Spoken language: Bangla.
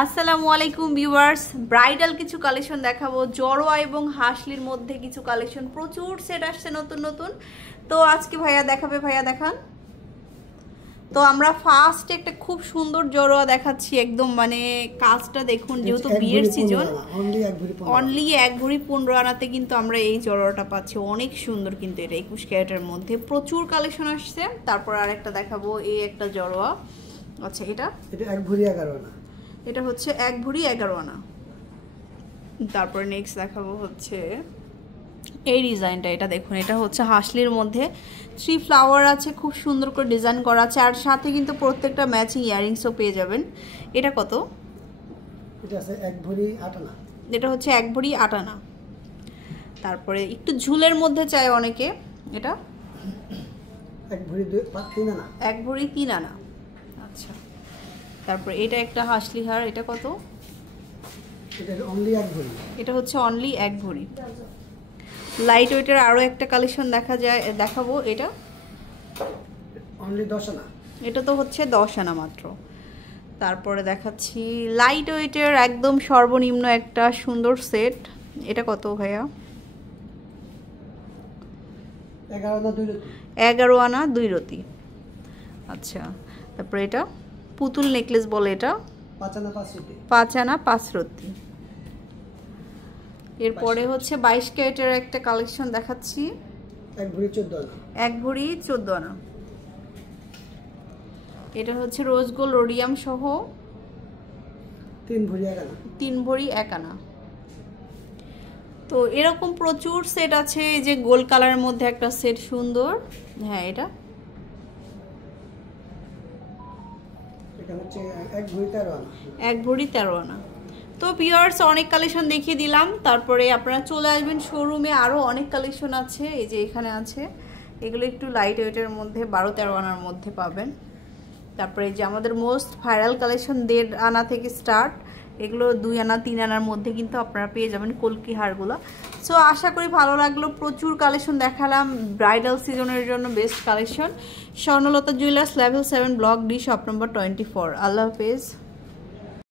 আসসালামু আলাইকুম ভিউয়ার্স, ব্রাইডাল কিছু কালেকশন দেখাবো। জড়োয়া এবং হাসলির মধ্যে কিছু কালেকশন, প্রচুর সেট আসছে নতুন নতুন। তো আজকে ভাইয়া দেখাবে, ভাইয়া দেখান। তো আমরা ফার্স্ট একটা খুব সুন্দর জড়োয়া দেখাচ্ছি, একদম মানে কাজটা দেখুন, যেহেতু বিয়ের সিজন, অনলি 1 ভরি 15 আনাতে কিন্তু আমরা এই জড়োয়াটা পাচ্ছি। অনেক সুন্দর কিন্তু এটা 21 ক্যারেটের মধ্যে প্রচুর কালেকশন আসছে। তারপর আরেকটা দেখাবো, এই একটা জড়োয়া। আচ্ছা, এটা 1 ভরি 11 আনা, এটা হচ্ছে 1 ভরি 11 আনা। তারপর নেক্সট দেখাবো হচ্ছে এই ডিজাইনটা। এটা দেখুন, এটা হচ্ছে হাসলির মধ্যে 3 ফ্লাওয়ার আছে, খুব সুন্দর করে ডিজাইন করা আছে, আর সাথে কিন্তু প্রত্যেকটা ম্যাচিং ইয়ারিংসও পেয়ে যাবেন। এটা কত? এটা আছে 1 ভরি 8 আনা। এটা হচ্ছে 1 ভরি 8 আনা। তারপরে একটু ঝুলের মধ্যে চায় অনেকে, এটা 1 ভরি 3 আনা। 1 ভরি 3 আনা। আচ্ছা, তারপর এটা একটা হাসলি হার, এটা কত? এটা অনলি 1 ভরি। এটা হচ্ছে অনলি 1 ভরি। লাইট ওয়েটের আরো একটা কালেকশন দেখাবো। এটা অনলি 10 আনা। এটা তো হচ্ছে 10 আনা মাত্র। তারপরে দেখাচ্ছি লাইট ওয়েটের একদম সর্বনিম্ন একটা সুন্দর সেট। এটা কত ভাইয়া? 11 আনা 2 রতি। 11 আনা 2 রতি। আচ্ছা, তারপরে এটা পুতুল নেকলেস বলে, এটা 5 আনা 5 রতি। 5 আনা 5 রতি। এরপরে হচ্ছে 22 ক্যারেটের একটা কালেকশন দেখাচ্ছি, 1 ভরি 14 আনা। 1 ভরি 14 আনা। এটা হচ্ছে রোজ গোল্ড রোডিয়াম সহ 3 ভরি 1 আনা। 3 ভরি 1 আনা। তো এরকম প্রচুর সেট আছে। এই যে গোল্ড কালারের মধ্যে একটা সেট সুন্দর, হ্যাঁ এটা হচ্ছে 1 ভরি 13 আনা। 1 ভরি 13 আনা। তো ভিউয়ার্স, অনেক কালেকশন দেখিয়ে দিলাম। তারপরে আপনারা চলে আসবেন শোরুমে, আরও অনেক কালেকশন আছে। এই যে এখানে আছে, এগুলো একটু লাইট ওয়েটের মধ্যে 12-13 আনার মধ্যে পাবেন। তারপরে এই যে আমাদের মোস্ট ভাইরাল কালেকশন 1.5 আনা থেকে স্টার্ট, এগুলো 2 আনা 3 আনার মধ্যে কিন্তু আপনারা পেয়ে যাবেন কলকি হারগুলো। সো আশা করি ভালো লাগলো, প্রচুর কালেকশন দেখালাম ব্রাইডাল সিজনের জন্য best collection. Swarnalata jewellers, level 7, block D, shop number 24। আল্লাহ হাফেজ।